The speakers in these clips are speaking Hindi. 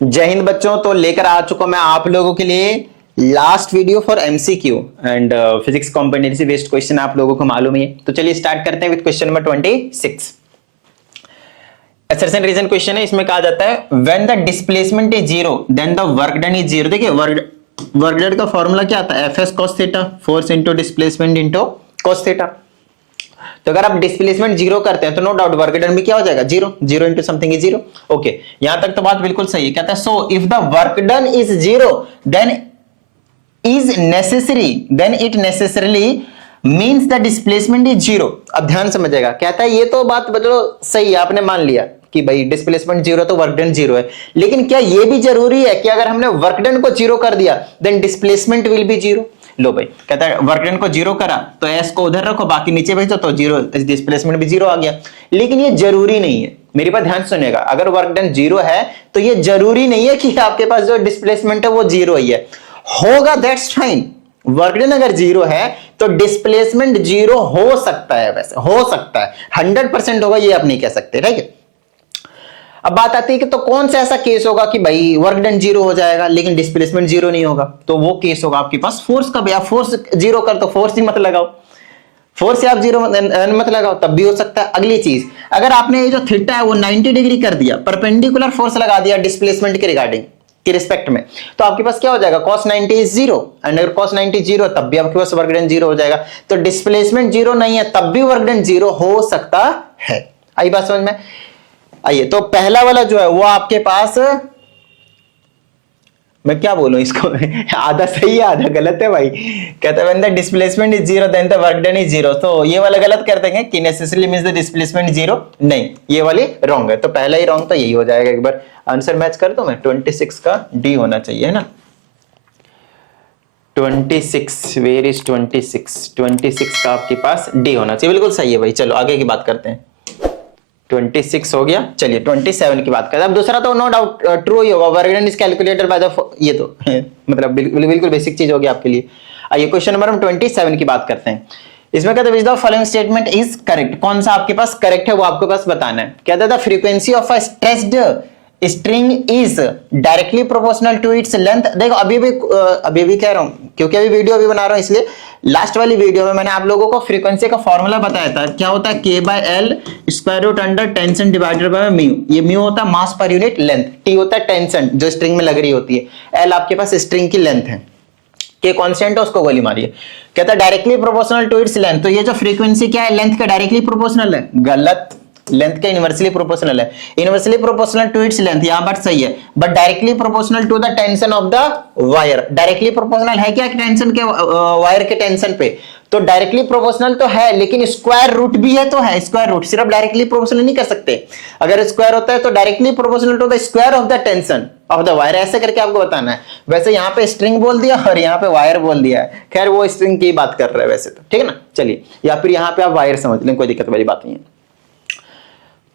जय हिंद बच्चों। तो लेकर आ चुका मैं आप लोगों के लिए last video for MCQ and physics competency based question आप लोगों को मालूम ही है। तो चलिए स्टार्ट करते हैं with question number 26। Assertion reason question है। इसमें कहा जाता है when the displacement is zero then the work done is zero. देखिए वर्क डन का फॉर्मूला क्या आता है, F S cos theta, force into displacement into cos theta. तो अगर आप डिस्प्लेसमेंट जीरो करते हैं तो नो डाउट वर्क डन में क्या हो जाएगा, zero. Zero into something is zero. Okay, यहां तक तो बात बिल्कुल सही है। कहता है so if the work done is zero then it necessarily means the displacement is zero. अब ध्यान समझेगा, कहता है ये तो बात बदलो सही है, आपने मान लिया कि भाई डिस्प्लेसमेंट जीरो तो वर्क डन जीरो है, लेकिन क्या ये भी जरूरी है कि अगर हमने वर्क डन को जीरो कर दिया then displacement will be zero. लो भाई, कहता है वर्क डन को जीरो करा तो एस को उधर रखो, बाकी नीचे भेजो तो जीरो, डिस्प्लेसमेंट भी जीरो आ गया। लेकिन ये जरूरी नहीं है, मेरी बात ध्यान सुनिएगा। अगर वर्क डन जीरो है तो ये जरूरी नहीं है कि आपके पास जो डिस्प्लेसमेंट है वो जीरो ही है, होगा दैट्स फाइन। वर्क डन अगर जीरो है तो डिस्प्लेसमेंट जीरो हो सकता है, वैसे हो सकता है, 100% होगा ये आप नहीं कह सकते, ठीक है। अब बात आती है कि तो कौन सा ऐसा केस होगा कि भाई वर्क डन जीरो हो जाएगा लेकिन डिस्प्लेसमेंट जीरो नहीं होगा। तो वो केस होगा आपके पास फोर्स का। भैया फोर्स जीरो कर तो फोर्स ही मत लगाओ, फोर्स से आप जीरो मत लगाओ, तब भी हो सकता है। अगली चीज, अगर आपने ये जो थीटा है वो 90 डिग्री कर दिया, परपेंडिकुलर फोर्स लगा दिया डिस्प्लेसमेंट के रिगार्डिंग के रिस्पेक्ट में, तो आपके पास क्या हो जाएगा, cos 90 इज जीरो। एंड अगर cos 90 जीरो तब भी आपके पास वर्क डन जीरो हो जाएगा। तो डिस्प्लेसमेंट जीरो नहीं है तब भी वर्क डन जीरो हो सकता है। आई बात समझ में? आइए, तो पहला वाला जो है वो आपके पास, मैं क्या बोलूं इसको आधा सही है आधा गलत है भाई। कहता है when the displacement is zero then the work done is zero. तो ये वाला गलत कर देंगे कि necessarily means the displacement zero, नहीं, ये वाली रॉन्ग है। तो पहला ही रॉन्ग, तो यही हो जाएगा। एक बार आंसर मैच कर दो मैं, 26 का डी होना चाहिए, है ना। 26, वेयर इज 26 का आपके पास डी होना चाहिए, बिल्कुल सही है भाई। चलो आगे की बात करते हैं। 26 हो गया, चलिए 27 की बात करते हैं। अब दूसरा तो नो डाउट ट्रू ही होगा, work done is calculated by the, ये तो मतलब बिल्कुल बेसिक चीज होगी आपके लिए। आइए क्वेश्चन नंबर हम 27 की बात करते हैं। इसमें कहते हैं which the following statement is correct. कौन सा आपके पास करेक्ट है वो आपके पास बताना है। कहता है the frequency of a stretched string is directly proportional to its length. देखो अभी भी कह रहा हूं क्योंकि अभी वीडियो अभी बना रहा हूं, इसलिए लास्ट वाली वीडियो में मैंने आप लोगों को फ्रीक्वेंसी का फॉर्मूला बताया था। क्या होता है, k by L square root under tension divided by mu. ये म्यू होता है मास पर यूनिट लेंथ, टी होता है टेंशन जो स्ट्रिंग में लग रही होती है, एल आपके पास स्ट्रिंग की लेंथ है, के कांस्टेंट है उसको गोली मारिए। कहता है directly proportional to its length. तो ये जो फ्रीक्वेंसी क्या है, लेंथ का डायरेक्टली प्रोपोर्शनल है, गलत। लेंथ का इनवर्सली प्रोपोर्शनल है, inversely proportional to its length, यहां बात सही है, but directly proportional to the tension of the wire. Directly proportional है क्या टेंशन के, वायर के टेंशन पे? तो डायरेक्टली प्रोपोर्शनल तो है लेकिन स्क्वायर रूट भी है, तो है स्क्वायर रूट, सिर्फ डायरेक्टली प्रोपोर्शनल नहीं कर सकते। अगर स्क्वायर होता है तो directly proportional to the square of the tension of the wire, ऐसे करके आपको बताना है। वैसे यहाँ पे स्ट्रिंग बोल दिया और यहाँ पे वायर बोल दिया है, खैर वो स्ट्रिंग की बात कर रहा है वैसे तो, ठीक है ना। चलिए, या फिर यहाँ पे आप वायर समझ लें, कोई दिक्कत वाली बात नहीं है।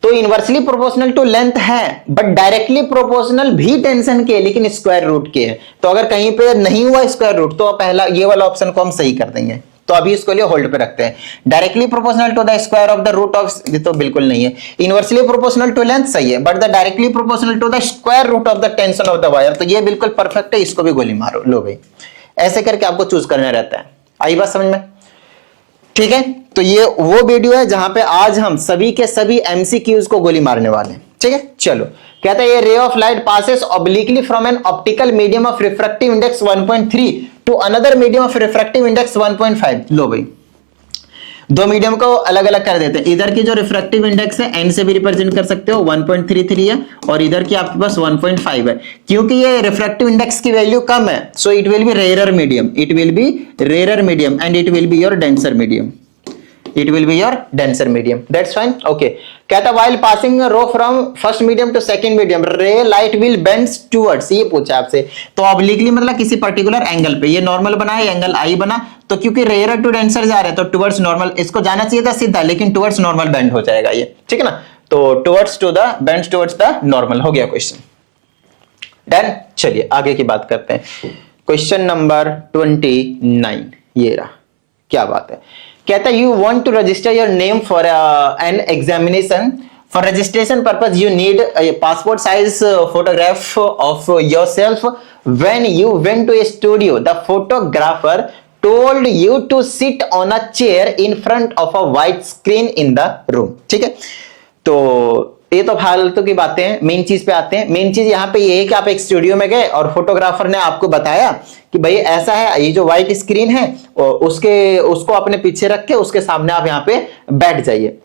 तो इनवर्सली प्रोपोर्शनल टू लेंथ है बट डायरेक्टली प्रोपोर्शनल भी टेंशन के, लेकिन स्क्वायर रूट के है। तो अगर कहीं पे नहीं हुआ स्क्वायर रूट तो पहला ये वाला ऑप्शन को हम सही कर देंगे। तो अभी इसको लिए होल्ड पे रखते हैं। Directly proportional to the square of the root of, ये तो बिल्कुल नहीं है। इनवर्सली प्रोपोर्शनल टू लेंथ सही है but the directly proportional to the square root of the tension of the wire, तो ये बिल्कुल परफेक्ट है, इसको भी गोली मारो। लो भाई, ऐसे करके आपको चूज करना रहता है। आई बात समझ में? ठीक है, तो ये वो वीडियो है जहां पे आज हम सभी के सभी एमसीक्यूज को गोली मारने वाले हैं, ठीक है। चलो, कहता है ये ray of light passes obliquely from an optical medium of refractive index 1.3 to another medium of refractive index 1.5। लो भाई, दो मीडियम को अलग अलग कर देते हैं। इधर की जो रिफ्रैक्टिव इंडेक्स है एन से भी रिप्रेजेंट कर सकते हो, 1.33 है, और इधर की आपके पास 1.5 है। क्योंकि ये रिफ्रैक्टिव इंडेक्स की वैल्यू कम है, so it will be rare medium, it will be rare medium and it will be your denser medium, it will be your denser medium, that's fine, okay। कहता while passing a ray from first medium to second medium ray light will bend towards, ये पूछा आपसे। तो ऑब्लिकली मतलब किसी पर्टिकुलर एंगल पे, ये नॉर्मल बना है, एंगल आई बना, तो क्योंकि रेयर टू डेंसर जा रहे हैं तो टुवर्ड्स नॉर्मल, इसको जाना चाहिए था सीधा लेकिन टुवर्ड्स नॉर्मल बेंड हो जाएगा ये, ठीक है ना। तो towards to the bends towards the normal हो गया क्वेश्चन डन। चलिए आगे की बात करते हैं। क्वेश्चन नंबर 29 ये रहा, क्या बात है। कहता है you want to register your name for an examination for registration purpose you need a passport size photograph of yourself. When you went to a studio, the photographer told you to sit on a chair in front of a white screen in the room. ठीक है, तो ये तो फालतू की बातें हैं। मेन चीज पे आते हैं। मेन चीज यहाँ पे ये है कि आप एक स्टूडियो में गए और फोटोग्राफर ने आपको बताया कि भाई ऐसा है, ये जो व्हाइट स्क्रीन है उसको अपने पीछे रख के उसके सामने आप यहाँ पे बैठ जाइए।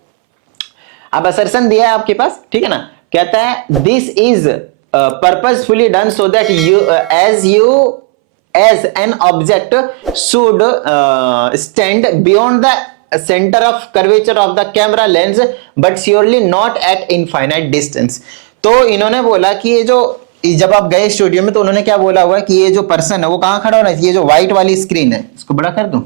अब असर्शन दिया है आपके पास, ठीक है ना, कहता है this is purposefully done so that you as an object should stand beyond the center of curvature of the camera lens but surely not at infinite distance। तो इन्होंने बोला कि ये जो जब आप गए स्टूडियो में तो उन्होंने क्या बोला हुआ है कि ये जो पर्सन है वो कहां खड़ा होना चाहिए, ये जो व्हाइट वाली स्क्रीन है इसको बड़ा कर दूं,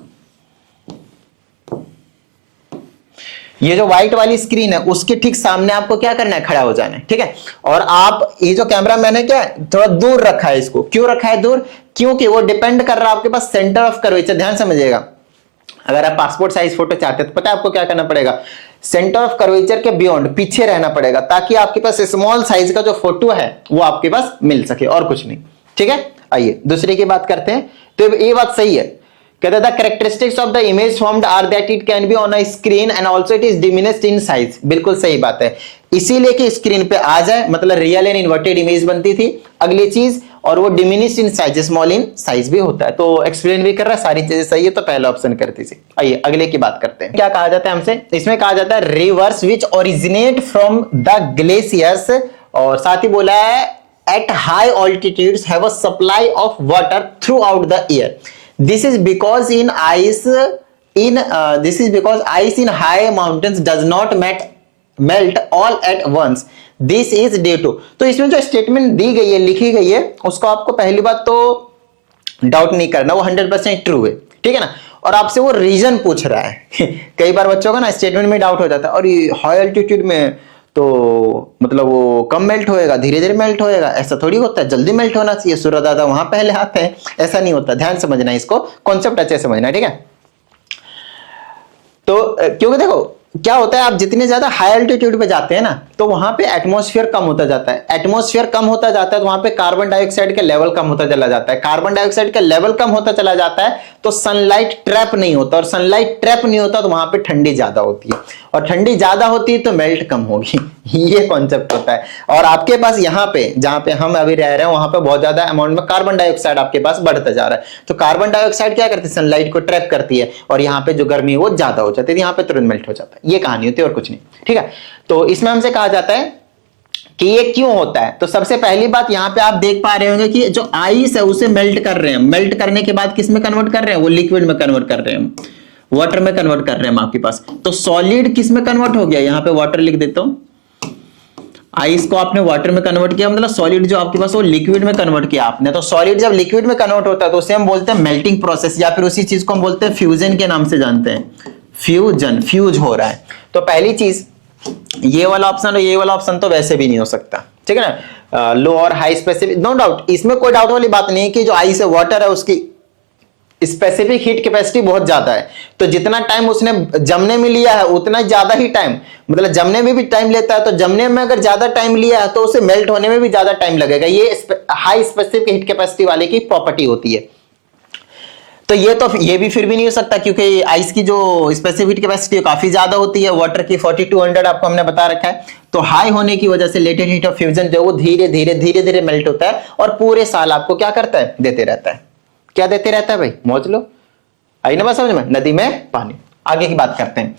ये जो व्हाइट वाली स्क्रीन है उसके ठीक सामने आपको क्या करना है, खड़ा हो जाना है, ठीक है। और आप ये जो कैमरा मैंने क्या थोड़ा दूर रखा है, इसको क्यों रखा है दूर, क्योंकि वो डिपेंड कर रहा है आपके पास सेंटर ऑफ कर्वेचर। ध्यान समझिएगा, अगर आप पासपोर्ट साइज फोटो चाहते हैं तो पता है आपको क्या करना पड़ेगा, सेंटर ऑफ कर्वेचर के बियॉन्ड पीछे रहना पड़ेगा ताकि आपके पास स्मॉल साइज का जो फोटो है वो आपके पास मिल सके, और कुछ नहीं, ठीक है। आइए दूसरे की बात करते हैं। तो ये बात सही है, कहते हैं the characteristics of the image formed are that it can be on a screen and also it is diminished in size. बिल्कुल सही बात है, इसीलिए कि स्क्रीन पे आ जाए, मतलब रियल एंड इन्वर्टेड इमेज बनती थी। अगली चीज, और वो diminished in size, small in size भी होता है। तो एक्सप्लेन भी कर रहा है, सारी चीजें सही है, तो पहला ऑप्शन करती थी। आइए अगले की बात करते हैं। क्या कहा जाता है हमसे, इसमें कहा जाता है reverse which originate from the glaciers, और साथ ही बोला है at high altitudes have a supply of water through out the year. This is because ice in high mountains does not melt all at once. This is due to। तो इसमें जो स्टेटमेंट दी गई है, लिखी गई है, उसको आपको पहली बात तो डाउट नहीं करना, वो 100% ट्रू है, ठीक है ना। और आपसे वो रीजन पूछ रहा है कई बार बच्चों का ना स्टेटमेंट में डाउट हो जाता है, और ये हाई एल्टीट्यूड में तो मतलब वो कम मेल्ट होएगा, धीरे धीरे मेल्ट होएगा, ऐसा थोड़ी होता है, जल्दी मेल्ट होना चाहिए, सूर्य दादा वहां पहले आते हैं, ऐसा नहीं होता। ध्यान समझना है, इसको कॉन्सेप्ट अच्छे से समझना, ठीक है। तो क्योंकि देखो क्या होता है, आप जितने ज्यादा हाई एल्टीट्यूड पे जाते हैं ना तो वहां पे एटमॉस्फेयर कम होता जाता है। एटमॉस्फेयर कम होता जाता है तो वहां पे कार्बन डाइऑक्साइड का लेवल कम होता चला जाता है। कार्बन डाइऑक्साइड का लेवल कम होता चला जाता है तो सनलाइट ट्रैप नहीं होता, और सनलाइट ट्रैप नहीं होता तो वहां पे ठंडी ज्यादा होती है, और ठंडी ज्यादा होती है तो मेल्ट कम होगी ये कॉन्सेप्ट होता है। और आपके पास यहाँ पे जहां पे हम अभी रह रहे हैं वहां पे बहुत ज्यादा अमाउंट में कार्बन डाइऑक्साइड आपके पास बढ़ता जा रहा है, तो कार्बन डाइऑक्साइड क्या करती है, सनलाइट को ट्रैप करती है, और यहाँ पे जो गर्मी है वो ज्यादा हो जाती है, यहाँ पे तुरंत मेल्ट हो जाता है। ये कहानी होती है और कुछ नहीं, ठीक है। तो इसमें हमसे कहा जाता है कि ये क्यों होता है। तो सबसे पहली बात यहाँ पे आप देख पा रहे होंगे कि जो आइस है उसे मेल्ट कर रहे हैं, मेल्ट करने के बाद किस में कन्वर्ट कर रहे हैं, वो लिक्विड में कन्वर्ट कर रहे हैं, वाटर में कन्वर्ट कर रहे हैं आपके पास। तो सॉलिड किस में कन्वर्ट हो गया, यहाँ पे वाटर लिख देता हूं, आइस को आपने वाटर में कन्वर्ट किया, मतलब सॉलिड जो आपके पास वो लिक्विड में कन्वर्ट किया आपने। तो सॉलिड जब लिक्विड में कन्वर्ट होता है तो उसे हम बोलते हैं मेल्टिंग प्रोसेस, या फिर उसी चीज को हम बोलते हैं फ्यूजन के नाम से जानते हैं, फ्यूजन, फ्यूज हो रहा है। तो पहली चीज ये वाला ऑप्शन और ये वाला ऑप्शन तो वैसे भी नहीं हो सकता, ठीक है ना। लो और हाई स्पेसिफिक, नो डाउट, इसमें कोई डाउट वाली बात नहीं है कि जो आइस है, वाटर है, उसकी स्पेसिफिक हीट कैपेसिटी बहुत ज्यादा है। तो जितना टाइम उसने जमने में लिया है उतना ज्यादा ही टाइम, मतलब जमने में भी टाइम लेता है, तो जमने में अगर ज्यादा टाइम लिया है तो उसे मेल्ट होने में भी ज्यादा टाइम लगेगा। ये हाई स्पेसिफिक हीट कैपेसिटी वाले की प्रॉपर्टी होती है। तो ये भी फिर भी नहीं हो सकता क्योंकि आइस की जो स्पेसिफिक हीट कैपेसिटी काफी ज्यादा होती है, वाटर की 4200 आपको हमने बता रखा है। तो हाई होने की वजह से लेटेंट हीट ऑफ फ्यूजन जो वो धीरे धीरे मेल्ट होता है, और पूरे साल आपको क्या करता है, देते रहता है। क्या देते रहता है भाई, मौज लो, आई ना बात समझ में, नदी में पानी। आगे की बात करते हैं।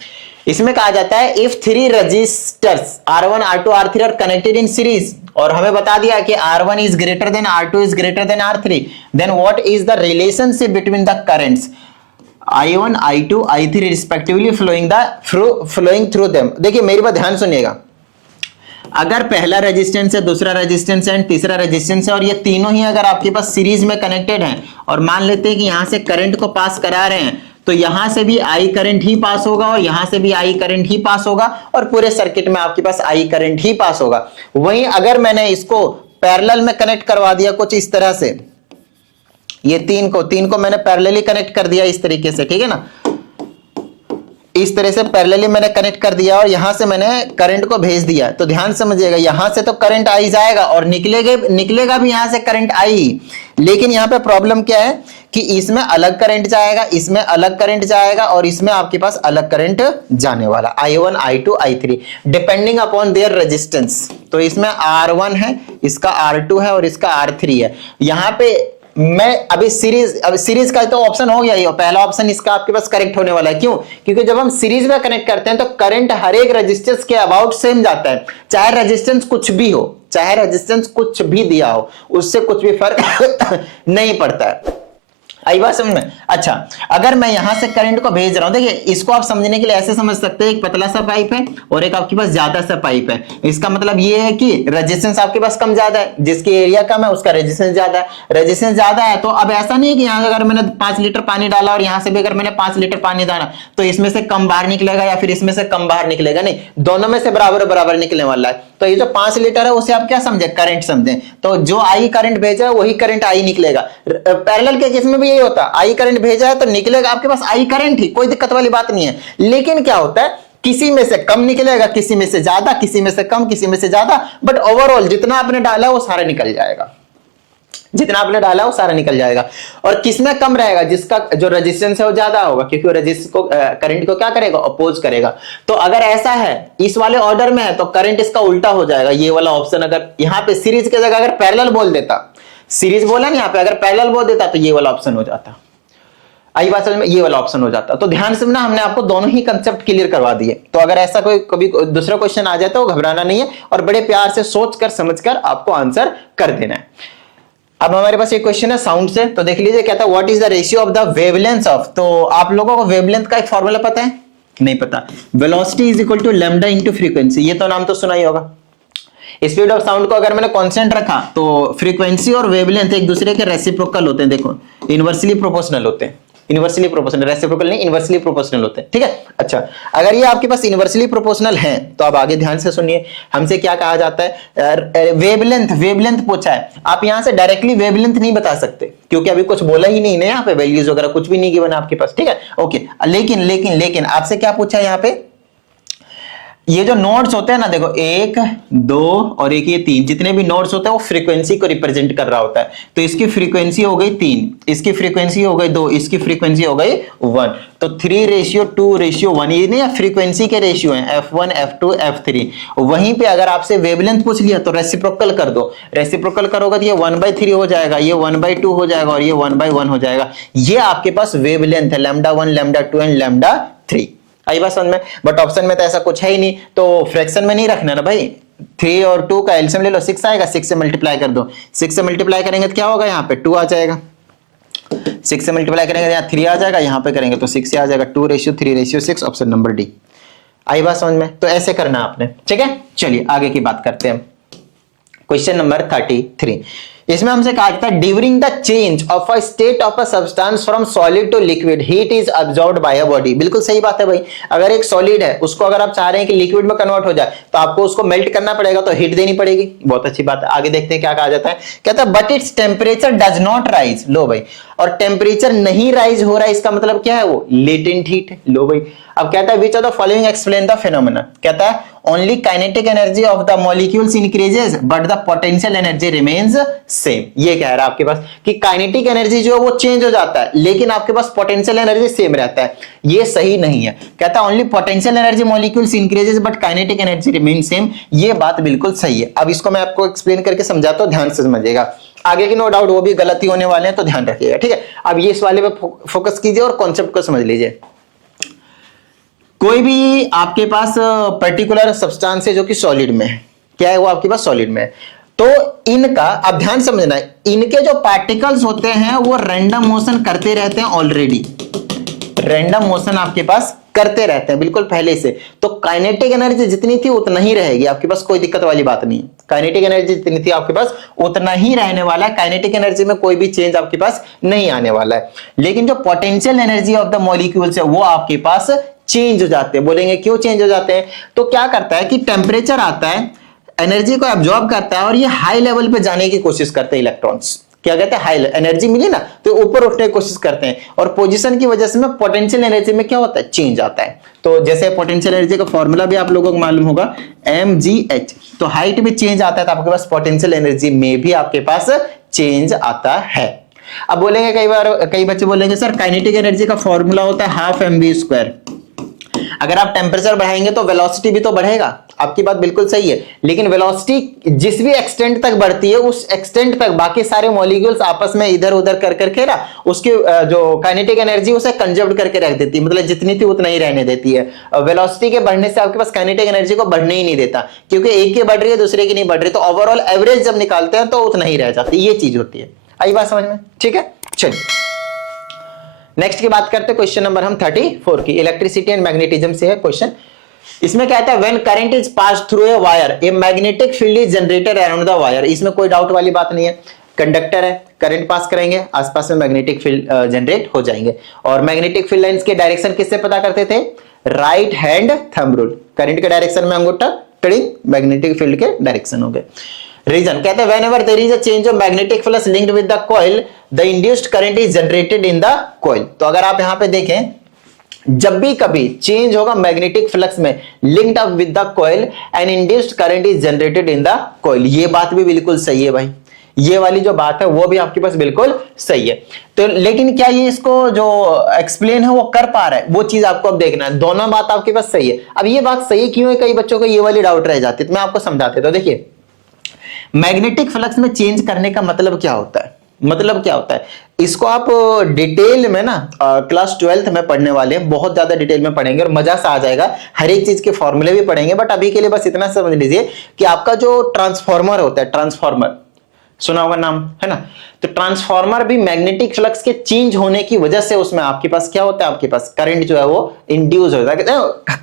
इसमें कहा जाता है if 3 registers R1, R2, R3 are connected in series, और हमें बता दिया कि R1 is greater than R2 is greater than R3, then what is the relationship between the currents I1, I2, I3 respectively flowing through them. देखिए मेरी बात ध्यान सुनिएगा, अगर पहला रेजिस्टेंस है, दूसरा रेजिस्टेंस है, तीसरा रेजिस्टेंस है, और ये तीनों ही अगर आपके पास सीरीज में कनेक्टेड हैं, और मान लेते हैं कि यहां से करंट को पास करा रहे हैं, तो यहां से भी आई करंट ही पास होगा, और यहां से भी आई करंट ही पास होगा, और पूरे सर्किट में आपके पास आई करंट ही पास होगा। वहीं अगर मैंने इसको पैरेलल में कनेक्ट करवा दिया कुछ इस तरह से, ये तीन को मैंने पैरेलली कनेक्ट कर दिया इस तरीके से, ठीक है ना, इस तरह से पैरेलली मैंने कनेक्ट कर दिया और यहां से मैंने करंट को भेज दिया। तो ध्यान समझिएगा, यहां से तो करंट आई जाएगा और निकलेगा भी यहां से करंट आई। लेकिन यहां पे प्रॉब्लम क्या है कि इसमें अलग करंट जाएगा, इसमें अलग करंट जाएगा और इसमें आपके पास अलग करंट जाने वाला, I1 I2 I3 depending upon their resistance. तो इसमें R1 है, इसका R2 है और इसका R3 है। यहां पे मैं अभी सीरीज का तो ऑप्शन हो गया, ये पहला ऑप्शन इसका आपके पास करेक्ट होने वाला है। क्यों? क्योंकि जब हम सीरीज में कनेक्ट करते हैं तो करंट हर एक रेजिस्टेंस के अबाउट सेम जाता है, चाहे रेजिस्टेंस कुछ भी हो, चाहे रेजिस्टेंस कुछ भी दिया हो, उससे कुछ भी फर्क नहीं पड़ता है। आई बात समझ में? अच्छा, अगर मैं यहां से करंट को भेज रहा हूं, देखिए इसको आप समझने के लिए ऐसे समझ सकते हैं, एक पतला सा पाइप है और एक आपके पास ज्यादा सा पाइप है। इसका मतलब ये है कि रेजिस्टेंस आपके पास कम ज्यादा है, जिसकी एरिया कम है उसका रेजिस्टेंस ज्यादा है। रेजिस्टेंस ज्यादा है तो अब ऐसा नहीं है कि यहां अगर मैंने 5 लीटर पानी डाला और यहां से भी अगर मैंने 5 लीटर पानी डाला तो इसमें से कम बाहर निकलेगा या फिर इसमें से कम बाहर निकलेगा, नहीं, दोनों में से बराबर बराबर निकलने वाला है। तो ये जो 5 लीटर है उसे आप क्या समझे? करंट समझे। तो जो आई करंट भेजा है वही करंट आई निकलेगा। पैरेलल के केस में भी यही होता है, आई करंट भेजा है तो निकलेगा आपके पास आई करंट ही, कोई दिक्कत वाली बात नहीं है। लेकिन क्या होता है, किसी में से कम निकलेगा, किसी में से ज्यादा, किसी में से कम, किसी में से ज्यादा, बट ओवरऑल जितना आपने डाला वो सारा निकल जाएगा, जितना आपने डाला वो सारा निकल जाएगा। और किसमें कम रहेगा? जिसका जो रेजिस्टेंस है वो ज्यादा होगा, क्योंकि वो रेजिस्टेंस को करंट को क्या करेगा? अपोज करेगा। तो अगर ऐसा है, इस वाले ऑर्डर में है, तो करंट इसका उल्टा हो जाएगा। ये वाला ऑप्शन अगर यहां पे सीरीज की जगह अगर पैरेलल बोल देता, सीरीज बोला ना, यहां पे अगर पैरेलल बोल देता तो ये वाला ऑप्शन हो जाता। आई बात समझ में? ये वाला ऑप्शन हो जाता। तो ध्यान से ना, हमने आपको दोनों ही कंसेप्ट क्लियर करवा दिए। तो अगर ऐसा कोई कभी दूसरा क्वेश्चन आ जाए तो घबराना नहीं है और बड़े प्यार से सोच कर समझ कर आपको आंसर कर देना है। अब हमारे पास एक क्वेश्चन है साउंड से, तो देख लीजिए, कहता है what is the ratio of the wavelength of. तो आप लोगों को वेवलेंथ का एक फॉर्मूला पता है? नहीं पता। Velocity is equal to lambda into frequency, ये तो नाम तो सुना ही होगा। स्पीड ऑफ साउंड को अगर मैंने कांस्टेंट रखा तो फ्रीक्वेंसी और वेवलेंथ एक दूसरे के रेसिप्रोकल होते हैं, देखो इनवर्सली प्रोपोर्शनल होते हैं। इनवर्सली प्रोपोर्शनल, रेसिप्रोकल नहीं, इनवर्सली प्रोपोर्शनल होते हैं, ठीक है। अच्छा, अगर ये आपके पास इनवर्सली प्रोपोर्शनल है तो अब आगे ध्यान से सुनिए, हमसे क्या कहा जाता है? वेवलेंथ पूछा है। आप यहां से डायरेक्टली वेवलेंथ नहीं बता सकते क्योंकि अभी कुछ बोला ही नहीं है यहाँ पे, वैल्यूज वगैरह कुछ भी नहीं गिवन आपके पास, ठीक है, ओके। लेकिन आपसे क्या पूछा है यहाँ पे? ये जो नोड्स होते हैं ना, देखो 1 2 और एक ये 3, जितने भी नोड्स होते हैं वो फ्रीक्वेंसी को रिप्रेजेंट कर रहा होता है। तो इसकी फ्रीक्वेंसी हो गई 3, इसकी फ्रीक्वेंसी हो गई 2, इसकी फ्रीक्वेंसी हो गई 1। तो 3:2:1, ये नहीं है, फ्रीक्वेंसी के रेशियो हैं f1 f2 f3। वहीं पे अगर आपसे वेवलेंथ पूछ लिया तो रेसिप्रोकल कर दो। रेसिप्रोकल करोगे तो ये 1/3 हो जाएगा, ये 1/2 हो जाएगा और ये 1/1 हो जाएगा। ये आपके पास वेवलेंथ है, λ1 λ2 एंड λ3। आई बात समझ में? बट ऑप्शन में तो ऐसा कुछ है ही नहीं, तो फ्रैक्शन में नहीं रखना ना भाई। 3 और 2 का एलसीएम ले लो, 6 आएगा, 6 से मल्टीप्लाई कर दो। 6 से मल्टीप्लाई करेंगे तो क्या होगा? यहाँ पे 2 आ जाएगा। 6 से मल्टीप्लाई करेंगे यहाँ 3 आ जाएगा, यहाँ पे करेंगे तो 6 से आ जाएगा। 2:3:6, ऑप्शन नंबर डी। आई बात समझ में? तो ऐसे करना आपने, ठीक है। चलिए आगे की बात करते हैं। क्वेश्चन नंबर 33, इसमें हमसे कहा था during the change of a state of a substance from solid to liquid heat is absorbed by a body. बिल्कुल सही बात है भाई। अगर एक सॉलिड है उसको अगर आप चाह रहे हैं कि लिक्विड में कन्वर्ट हो जाए तो आपको उसको मेल्ट करना पड़ेगा, तो हीट देनी पड़ेगी। बहुत अच्छी बात है। आगे देखते हैं क्या कहा जाता है। कहता है but it's temperature does not rise. लो भाई, और टेम्परेचर नहीं राइज हो रहा है, इसका मतलब क्या है? वो लेटेंट हीट है। लो भाई, अब कहता है which of the following explain the phenomena. कहता है only kinetic energy of the molecules increases but the potential energy remains same. ये कह रहा है आपके पास कि काइनेटिक एनर्जी जो है वो चेंज हो जाता है लेकिन आपके पास पोटेंशियल एनर्जी सेम रहता है। ये सही नहीं है। कहता है only potential energy molecules increases but kinetic energy remains same. ये बात बिल्कुल सही है। अब इसको मैं आपको एक्सप्लेन करके समझाता हूं, ध्यान से समझिएगा। आगे की नो डाउट वो भी गलती होने वाले हैं, तो ध्यान रखिएगा, ठीक है। अब ये इस वाले पे फोकस कीजिए और कॉन्सेप्ट को समझ लीजिए। कोई भी आपके पास पर्टिकुलर सब्सटेंस है जो कि सॉलिड में है, क्या है वो आपके पास सॉलिड में है, तो इनका अब ध्यान समझना है, इनके जो पार्टिकल्स होते हैं वो रैंडम मोशन करते रहते हैं। ऑलरेडी रैंडम मोशन आपके पास करते रहते हैं बिल्कुल पहले से। तो काइनेटिक एनर्जी जितनी थी उतना ही रहेगी, आपके पास कोई दिक्कत वाली बात नहीं है। काइनेटिक एनर्जी जितनी थी आपके पास उतना ही रहने वाला है। काइनेटिक एनर्जी में कोई भी चेंज आपके पास नहीं आने वाला है। लेकिन जो potential energy of the molecules है वो आपके पास चेंज हो जाते हैं। बोलेंगे क्यों चेंज हो जाते हैं? तो क्या करता है कि टेम्परेचर आता है, एनर्जी को एब्जॉर्ब करता है और ये हाई लेवल पे जाने की कोशिश करते हैं इलेक्ट्रॉन्स। क्या कहते हैं, हाई एनर्जी मिली ना तो ऊपर उठने की कोशिश करते हैं, और पोजीशन की वजह से में पोटेंशियल एनर्जी में क्या होता है, चेंज आता है। तो जैसे पोटेंशियल एनर्जी का फॉर्मूला भी आप लोगों को मालूम होगा, mgh। तो हाइट में चेंज आता है तो आपके पास पोटेंशियल एनर्जी में भी आपके पास चेंज आता है। अब बोलेंगे कई बार, कई बच्चे बोलेंगे सर काइनेटिक एनर्जी का फॉर्मूला होता है हाफ mv²। अगर आप टेम्परेचर बढ़ाएंगे तो वेलोसिटी भी तो बढ़ेगा। आपकी बात बिल्कुल सही है, लेकिन वेलोसिटी जिस भी एक्सटेंट तक बढ़ती है उस एक्सटेंट तक बाकी सारे मॉलिक्यूल्स आपस में इधर उधर कर करके ना उसकी जो काइनेटिक एनर्जी उसे कंजर्व करके रख देती है, मतलब जितनी थी उतना ही रहने देती है। वेलोसिटी के बढ़ने से आपके पास काइनेटिक एनर्जी को बढ़ने ही नहीं देता, क्योंकि एक की बढ़ रही है दूसरे की नहीं बढ़ रही, तो ओवरऑल एवरेज जब निकालते हैं तो उतना ही रह जाती है। ये चीज होती है। आई बात समझ में? ठीक है, चलिए नेक्स्ट की बात करते हैं। क्वेश्चन नंबर हम 34 की, इलेक्ट्रिसिटी एंड मैग्नेटिज्म से है क्वेश्चन। इसमें कहता है when current is pass through a wire a magnetic field is generated around the wire. इसमें कोई डाउट वाली बात नहीं है, कंडक्टर है, करंट पास करेंगे, आसपास में मैग्नेटिक फील्ड जनरेट हो जाएंगे। और मैग्नेटिक फील्ड लाइंस के डायरेक्शन किससे पता करते थे, right hand thumb rule. Current के डायरेक्शन में अंगूठा टिड़िंग, मैग्नेटिक फील्ड के डायरेक्शन हो गए। रीजन कहते हैं whenever there is a change of magnetic flux linked with the coil the induced current is generated in the coil. तो अगर आप यहां पे देखें, जब भी कभी चेंज होगा मैग्नेटिक फ्लक्स में linked up with the coil and induced current is generated in the coil. ये बात भी बिल्कुल सही है भाई, ये वाली जो बात है वो भी आपके पास बिल्कुल सही है। तो लेकिन क्या ये इसको जो एक्सप्लेन है वो कर पा रहा है, वो चीज आपको अब देखना है। दोनों बात आपके पास सही है। अब ये बात सही क्यों है, कई बच्चों को ये वाली डाउट रह जाती है, तो मैं आपको समझाते। तो देखिए मैग्नेटिक फ्लक्स में चेंज करने का मतलब क्या होता है, मतलब क्या होता है, इसको आप डिटेल में ना क्लास 12th में पढ़ने वाले हैं, बहुत ज्यादा डिटेल में पढ़ेंगे और मजा सा आ जाएगा, हर एक चीज के फॉर्मूले भी पढ़ेंगे। बट अभी के लिए बस इतना समझ लीजिए कि आपका जो ट्रांसफॉर्मर होता है, ट्रांसफॉर्मर सुना होगा नाम, है ना, तो ट्रांसफॉर्मर भी मैग्नेटिक फ्लक्स के चेंज होने की वजह से उसमें आपके पास क्या होता है, आपके पास करंट जो है वो इंड्यूस होता है।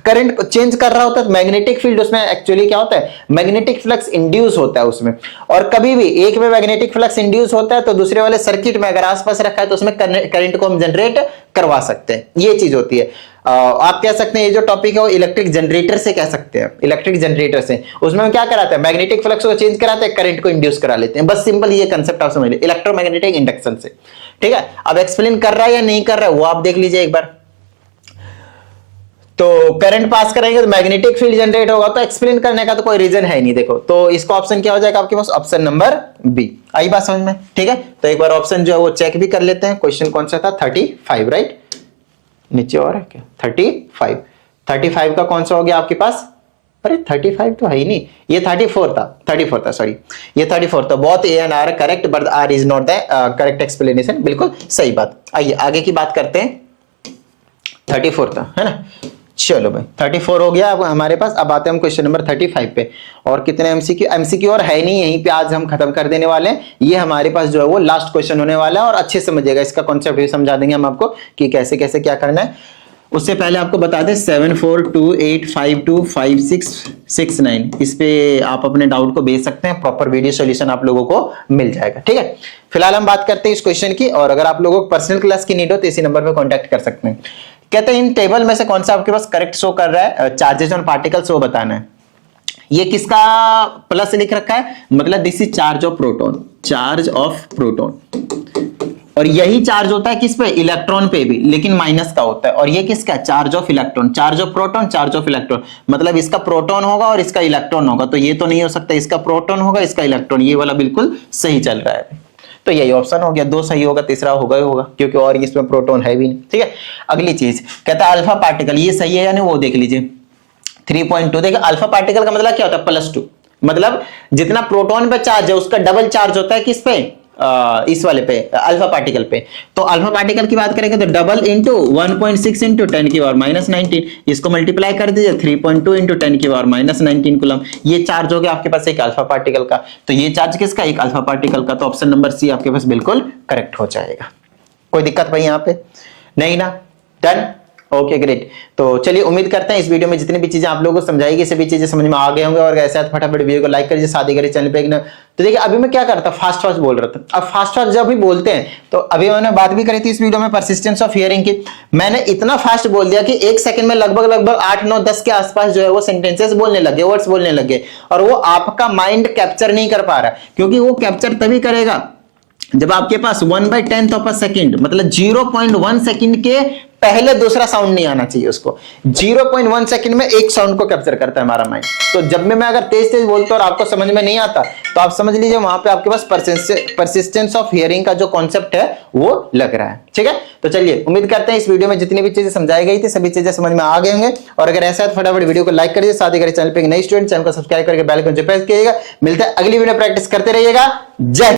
करंट चेंज कर रहा होता है, मैग्नेटिक फील्ड उसमें एक्चुअली क्या होता है, मैग्नेटिक फ्लक्स इंड्यूस होता है उसमें। और कभी भी एक में मैग्नेटिक फ्लक्स इंड्यूस होता है तो दूसरे वाले सर्किट में अगर आसपास रखा है तो उसमें करंट को हम जनरेट करवा सकते हैं। ये चीज होती है। आप कह सकते हैं ये जो टॉपिक है वो इलेक्ट्रिक जनरेटर से कह सकते हैं, इलेक्ट्रिक जनरेटर से। उसमें हम क्या कराते हैं, मैग्नेटिक फ्लक्स को चेंज कराते हैं, करंट को इंड्यूस करा लेते हैं। बस सिंपल ये कंसेप्ट आप समझ लीजिए, इलेक्ट्रोमैग्नेटिक इंडक्शन से। ठीक है, अब एक्सप्लेन कर रहा है या नहीं कर रहा है वो आप देख लीजिए एक बार। तो करंट पास करेंगे तो मैग्नेटिक फील्ड जनरेट होगा, तो एक्सप्लेन करने का तो कोई रीजन है नहीं। देखो तो इसका ऑप्शन क्या हो जाएगा आपके पास, ऑप्शन नंबर बी। आई बात समझ में? ठीक है, तो एक बार ऑप्शन जो है वो चेक भी कर लेते हैं। क्वेश्चन कौन सा था, 35, राइट? नीचे और है क्या, 35 का कौन सा हो गया आपके पास, अरे 35 तो है ही नहीं, ये 34 था सॉरी, ये 34 था। बहुत A and R correct, but R is not the correct explanation. बिल्कुल सही बात। आइए आगे की बात करते हैं। 34 था, है ना? चलो भाई 34 हो गया अब हमारे पास। अब आते हैं हम क्वेश्चन नंबर 35 पे। और कितने एमसीक्यू और है नहीं, यहीं पे आज हम खत्म कर देने वाले हैं। ये हमारे पास जो है वो लास्ट क्वेश्चन होने वाला है, और अच्छे से समझिएगा, इसका कॉन्सेप्ट भी समझा देंगे हम आपको कि कैसे कैसे क्या करना है। उससे पहले आपको बता दें 7428525669 इस पे आप अपने डाउट को भेज सकते हैं, प्रॉपर वीडियो सॉल्यूशन आप लोगों को मिल जाएगा। ठीक है, फिलहाल हम बात करते हैं इस क्वेश्चन की, और अगर आप लोगों को पर्सनल क्लास की नीड हो तो इसी नंबर पर कॉन्टैक्ट कर सकते हैं। कहते हैं इन टेबल में से कौन सा आपके पास करेक्ट शो कर रहा है, चार्जेस ऑन पार्टिकल्स वो बताना है। ये किसका प्लस लिख रखा है, मतलब this is charge of proton, charge of proton. और यही चार्ज होता है किस पे, इलेक्ट्रॉन पे भी, लेकिन माइनस का होता है। और ये किसका, charge of electron, charge of proton, charge of electron, मतलब इसका प्रोटॉन होगा और इसका इलेक्ट्रॉन होगा। तो ये तो नहीं हो सकता, इसका प्रोटॉन होगा इसका इलेक्ट्रॉन, ये वाला बिल्कुल सही चल रहा है। तो यही ऑप्शन हो गया, 2 सही होगा, तीसरा होगा ही होगा, क्योंकि और इसमें प्रोटॉन है भी नहीं। ठीक है, अगली चीज कहता है अल्फा पार्टिकल, ये सही है या नहीं वो देख लीजिए। 3.2 देखिए, अल्फा पार्टिकल का मतलब क्या होता है, +2, मतलब जितना प्रोटॉन पे चार्ज है उसका डबल चार्ज होता है किस पे, इस वाले पे, अल्फा पार्टिकल पे। तो अल्फा पार्टिकल की बात करेंगे तो डबल इंटू 1.6 इंटू 10 की पावर -19, इसको मल्टीप्लाई कर दीजिए 3.2 इंटू 10 की पावर -19 कूलम। ये चार्ज हो गया आपके पास एक अल्फा पार्टिकल का। तो ये चार्ज किसका, एक अल्फा पार्टिकल का। तो ऑप्शन नंबर सी आपके पास बिल्कुल करेक्ट हो जाएगा। कोई दिक्कत भाई यहाँ पे नहीं ना, डन, ओके ग्रेट। तो चलिए उम्मीद करते हैं इस वीडियो में जितनी भी चीजें आप लोगों को समझाएगी सभी चीजें समझ में आ गए होंगे। और ऐसा फटाफट वीडियो को लाइक करिए, शादी करिए चैनल पे। तो देखिए अभी मैं क्या करता, फास्ट बोल रहा था। अब फास्ट जब भी बोलते हैं तो अभी मैंने बात भी करी थी इस वीडियो में परसिस्टेंस ऑफ हियरिंग की। मैंने इतना फास्ट बोल दिया कि 1 सेकंड में लगभग 8, 9, 10 के आसपास जो है वो सेंटेंसेस बोलने लगे, वर्ड्स बोलने लगे। और वो आपका माइंड कैप्चर नहीं कर पा रहा, क्योंकि वो कैप्चर तभी करेगा जब आपके पास 1/10 ऑफ अ सेकेंड मतलब 0.1 सेकेंड के पहले दूसरा साउंड नहीं आना चाहिए उसको, 0.1 सेकंड में एक साउंड को कैप्चर करता है हमारा माइंड। तो जब मैं अगर तेज तेज बोलता हूं और आपको समझ में नहीं आता तो आप समझ लीजिए वहां पे आपके पास परसिस्टेंस ऑफ हियरिंग का जो कॉन्सेप्ट है वो लग रहा है। ठीक है, तो चलिए उम्मीद करते हैं इस वीडियो में जितनी भी चीजें समझाई गई थी सभी चीजें समझ में आ गए होंगे। और अगर ऐसा है तो फटाफट वीडियो को लाइक करिए, साथ ही अगर चैनल पे नई स्टूडेंट चैनल को सब्सक्राइब करके बेल आइकन प्रेस कीजिएगा। मिलते हैं अगली वीडियो, प्रैक्टिस करते रहिएगा। जय